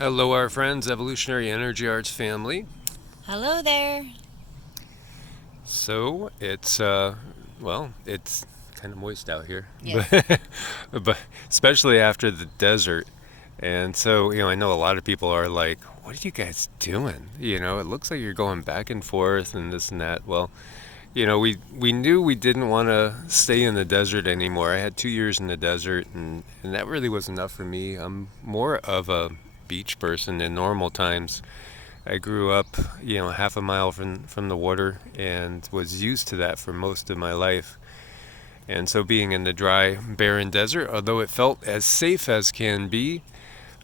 Hello, our friends, Evolutionary Energy Arts family. Hello there. So it's kind of moist out here, Yes. but especially after the desert. And so, I know a lot of people are like, "What are you guys doing?" It looks like you're going back and forth and this and that. Well, we knew we didn't want to stay in the desert anymore. I had 2 years in the desert, and that really was enough for me. I'm more of a beach person in normal times. I grew up, half a mile from the water and was used to that for most of my life. And so being in the dry, barren desert, although it felt as safe as can be,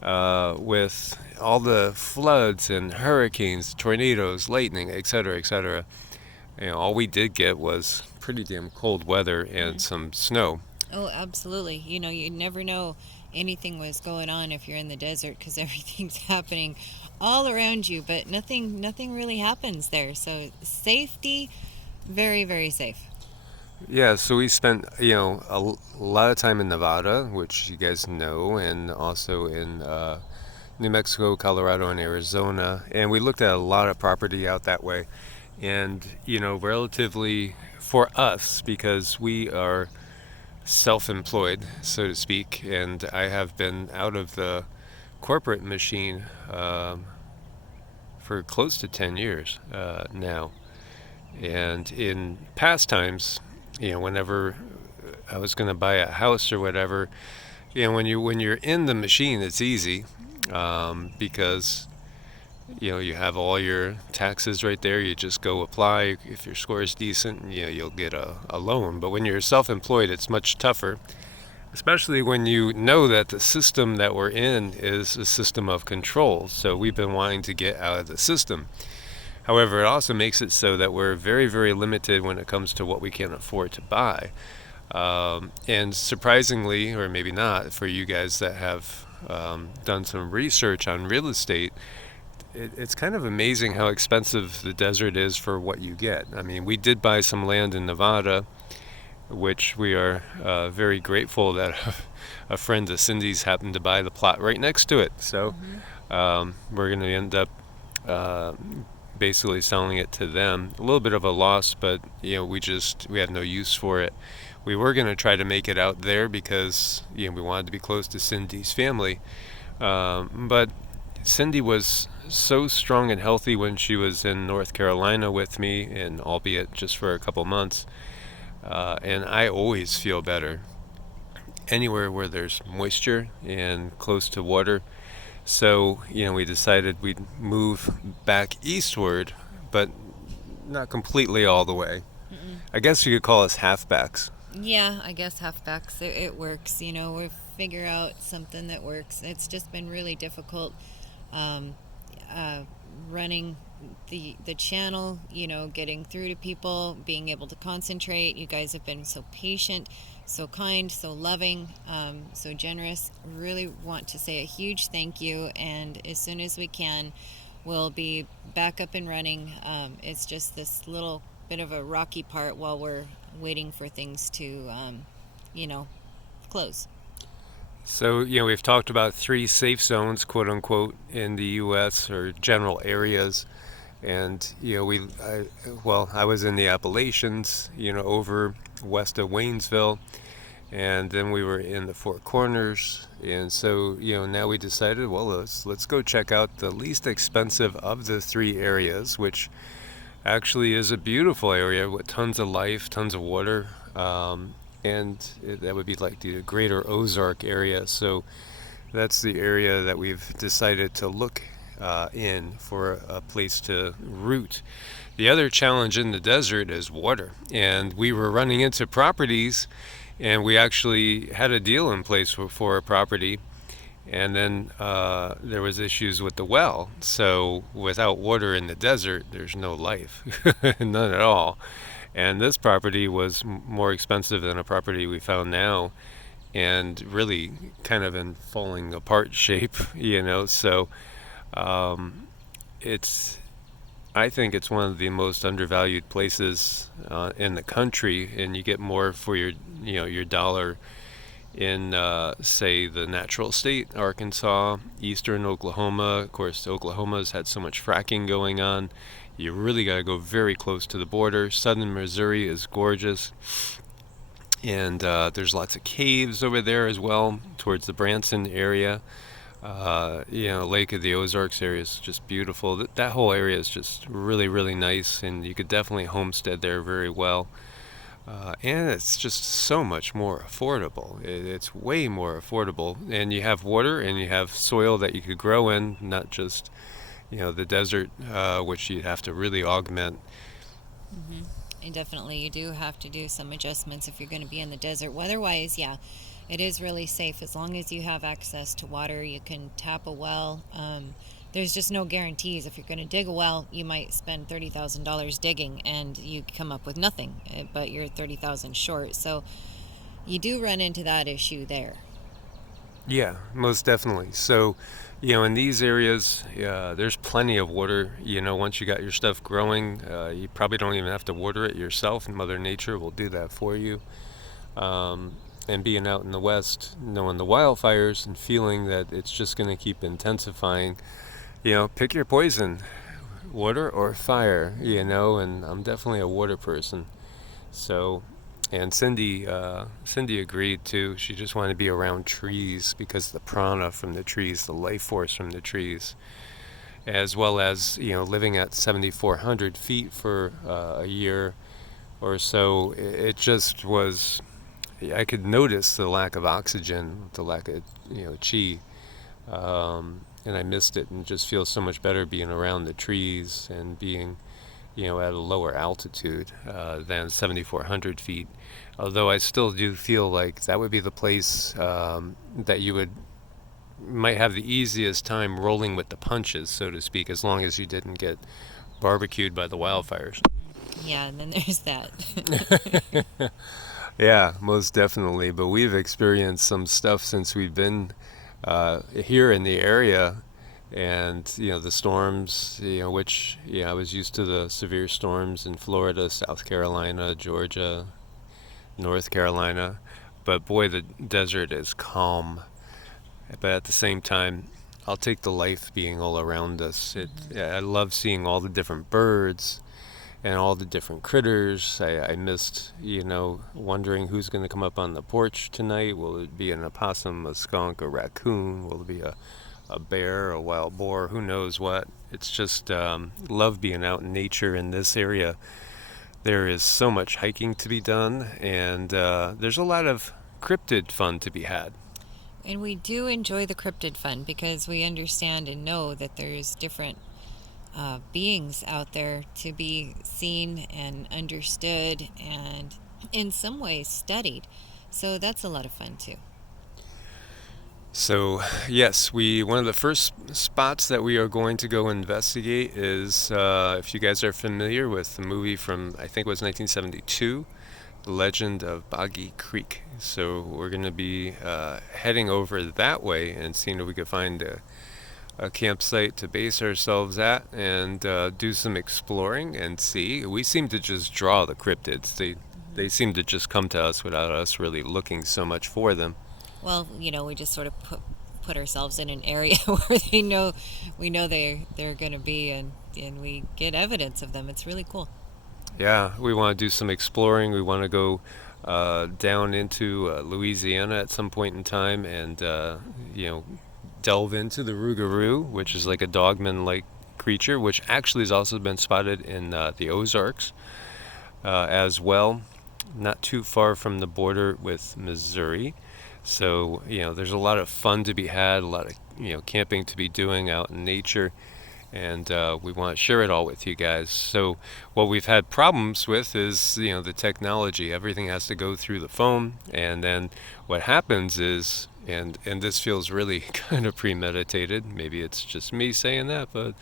with all the floods and hurricanes, tornadoes, lightning, etc., all we did get was pretty damn cold weather and Mhm. some snow. Oh, absolutely. You never know anything was going on if you're in the desert because everything's happening all around you, but nothing really happens there. So safety, very, very safe. Yeah, so we spent, a lot of time in Nevada, which you guys know, and also in New Mexico, Colorado, and Arizona. And we looked at a lot of property out that way. And, relatively for us, because we are self employed, so to speak, and I have been out of the corporate machine for close to 10 years now. And in past times, whenever I was going to buy a house or whatever, when you're in the machine, it's easy because you have all your taxes right there. You just go apply. If your score is decent, you'll get a loan. But when you're self-employed, it's much tougher, especially when you know that the system that we're in is a system of control. So we've been wanting to get out of the system. However, it also makes it so that we're very, very limited when it comes to what we can afford to buy. And surprisingly, or maybe not, for you guys that have done some research on real estate, it's kind of amazing how expensive the desert is for what you get. I mean, we did buy some land in Nevada, which we are very grateful that a friend of Cindy's happened to buy the plot right next to it. So Hmm. we're going to end up uh, basically selling it to them. A little bit of a loss, but we had no use for it. We were going to try to make it out there because we wanted to be close to Cindy's family, but Cindy was so strong and healthy when she was in North Carolina with me, and albeit just for a couple months. And I always feel better anywhere where there's moisture and close to water. So, we decided we'd move back eastward, but not completely all the way. Mm-mm. I guess you could call us halfbacks. Yeah, I guess halfbacks. It works. We figure out something that works. It's just been really difficult um, uh, running the channel, getting through to people, being able to concentrate. You guys have been so patient, so kind, so loving, so generous. Really want to say a huge thank you. And as soon as we can, we'll be back up and running. It's just this little bit of a rocky part while we're waiting for things to, you know, close. So, we've talked about three safe zones, quote unquote, in the U.S. or general areas. And, I was in the Appalachians, over west of Waynesville. And then we were in the Four Corners. And so, now we decided, well, let's go check out the least expensive of the three areas, which actually is a beautiful area with tons of life, tons of water. That would be like the greater Ozark area. So that's the area that we've decided to look in for a place to root. The other challenge in the desert is water. And we were running into properties, and we actually had a deal in place for a property. And then there was issues with the well. So without water in the desert, there's no life, none at all. And this property was more expensive than a property we found now, and really kind of in falling apart shape, So um, it's I think it's one of the most undervalued places in the country, and you get more for your dollar in, say, the natural state, Arkansas, eastern Oklahoma. Of course, Oklahoma's had so much fracking going on. You really got to go very close to the border. Southern Missouri is gorgeous. And there's lots of caves over there as well, towards the Branson area. Lake of the Ozarks area is just beautiful. That whole area is just really, really nice, and you could definitely homestead there very well. And it's just so much more affordable. It's way more affordable, and you have water and you have soil that you could grow in, not just the desert, which you'd have to really augment. Hmm. And definitely, you do have to do some adjustments if you're going to be in the desert. Weather-wise, yeah, it is really safe as long as you have access to water. You can tap a well. There's just no guarantees. If you're going to dig a well, you might spend $30,000 digging and you come up with nothing, but you're 30,000 short. So you do run into that issue there. Yeah, most definitely. So, in these areas, there's plenty of water. Once you got your stuff growing, you probably don't even have to water it yourself, and Mother Nature will do that for you. And being out in the West, knowing the wildfires and feeling that it's just going to keep intensifying, pick your poison, water or fire, and I'm definitely a water person. So, and Cindy agreed too. She just wanted to be around trees because the prana from the trees, the life force from the trees, as well as living at 7,400 feet for a year or so. It just was. I could notice the lack of oxygen, the lack of chi, and I missed it. And just feels so much better being around the trees and being at a lower altitude than 7,400 feet. Although I still do feel like that would be the place that you might have the easiest time rolling with the punches, so to speak, as long as you didn't get barbecued by the wildfires. Yeah, and then there's that. Yeah, most definitely. But we've experienced some stuff since we've been here in the area, and the storms. Which I was used to the severe storms in Florida, South Carolina, Georgia, North Carolina. But boy, the desert is calm. But at the same time, I'll take the life being all around us. Hmm. I love seeing all the different birds and all the different critters. I missed, wondering who's going to come up on the porch tonight. Will it be an opossum, a skunk, a raccoon? Will it be a bear, a wild boar? Who knows what? It's just love being out in nature in this area. There is so much hiking to be done, and there's a lot of cryptid fun to be had. And we do enjoy the cryptid fun because we understand and know that there's different beings out there to be seen and understood and in some ways studied. So that's a lot of fun too. So yes, one of the first spots that we are going to go investigate is if you guys are familiar with the movie from I think it was 1972, The Legend of Boggy Creek. So we're going to be heading over that way and seeing if we can find a campsite to base ourselves at and do some exploring and see. We seem to just draw the cryptids. They seem to just come to us without us really looking so much for them. Well, we just sort of put ourselves in an area where we know they're going to be, and we get evidence of them. It's really cool. Yeah, we want to do some exploring. We want to go down into Louisiana at some point in time and delve into the rougarou, which is like a dogman-like creature, which actually has also been spotted in the Ozarks as well, not too far from the border with Missouri. So, there's a lot of fun to be had, a lot of, camping to be doing out in nature, and we want to share it all with you guys. So, what we've had problems with is, the technology. Everything has to go through the phone, and then what happens is, and this feels really kind of premeditated. Maybe it's just me saying that, but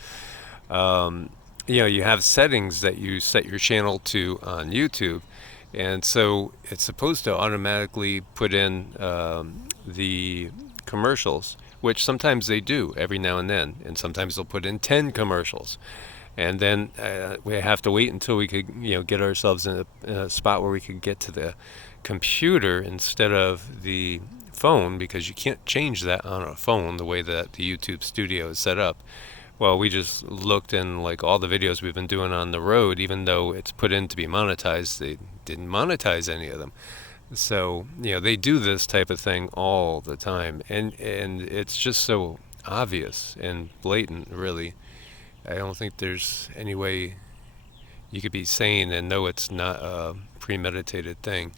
you have settings that you set your channel to on YouTube, and so it's supposed to automatically put in the commercials, which sometimes they do every now and then, and sometimes they'll put in 10 commercials. And then we have to wait until we could, get ourselves in a spot where we could get to the computer instead of the phone, because you can't change that on a phone the way that the YouTube studio is set up. Well, we just looked in like all the videos we've been doing on the road, even though it's put in to be monetized, they didn't monetize any of them. So, they do this type of thing all the time, and it's just so obvious and blatant, really. I don't think there's any way you could be sane and know it's not a premeditated thing.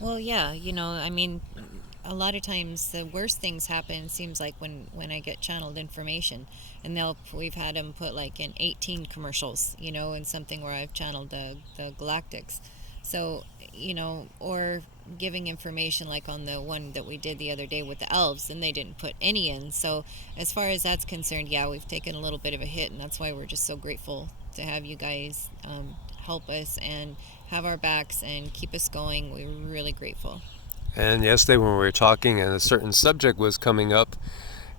Well, yeah, I mean, a lot of times the worst things happen, seems like, when I get channeled information, and we've had them put like in 18 commercials, in something where I've channeled the galactics. So, or giving information like on the one that we did the other day with the elves, and they didn't put any in. So as far as that's concerned, yeah, we've taken a little bit of a hit, and that's why we're just so grateful to have you guys help us and have our backs and keep us going. We're really grateful. And yesterday, when we were talking and a certain subject was coming up,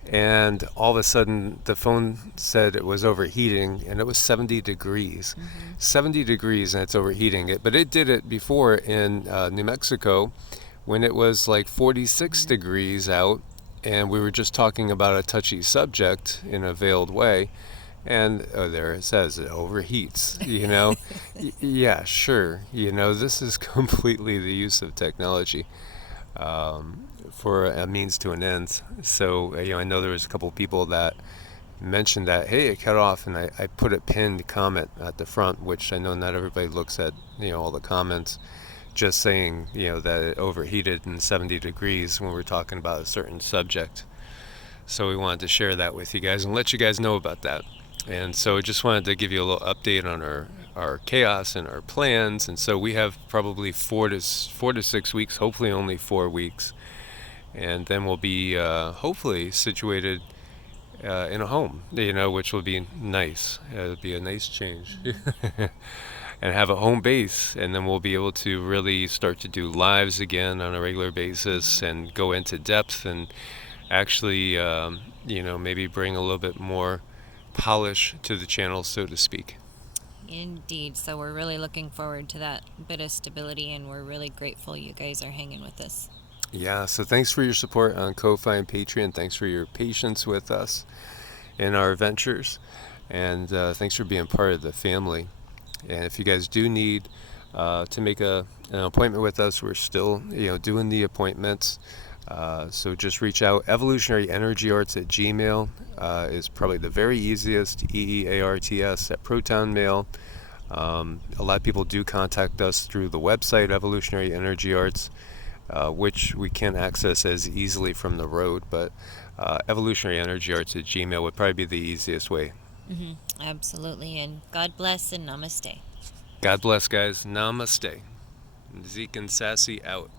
and all of a sudden the phone said it was overheating, and it was 70 degrees. Mm-hmm. 70 degrees, and it's overheating it. But it did it before in New Mexico when it was like 46 Mm-hmm. degrees out, and we were just talking about a touchy subject in a veiled way. And there it says it overheats, Yeah, sure. This is completely the use of technology for a means to an end. So, I know there was a couple of people that mentioned that, hey, it cut off, and I put a pinned comment at the front, which I know not everybody looks at, all the comments, just saying, that it overheated in 70 degrees when we're talking about a certain subject. So we wanted to share that with you guys and let you guys know about that. And so just wanted to give you a little update on our chaos and our plans. And so we have probably 4 to 6 weeks, hopefully only 4 weeks. And then we'll be hopefully situated in a home, which will be nice. It'll be a nice change. And have a home base, and then we'll be able to really start to do lives again on a regular basis and go into depth and actually, maybe bring a little bit more polish to the channel, so to speak. Indeed. So we're really looking forward to that bit of stability, and we're really grateful you guys are hanging with us. Yeah, so thanks for your support on Ko-Fi and Patreon. Thanks for your patience with us in our ventures, and thanks for being part of the family. And if you guys do need to make an appointment with us, we're still doing the appointments. So just reach out. Evolutionaryenergyarts at Gmail is probably the very easiest. EEARTS at Proton Mail. A lot of people do contact us through the website Evolutionary Energy Arts, which we can't access as easily from the road, but evolutionaryenergyarts at Gmail would probably be the easiest way. Mm-hmm. Absolutely. And God bless and namaste. God bless, guys. Namaste. Zeke and Sassy out.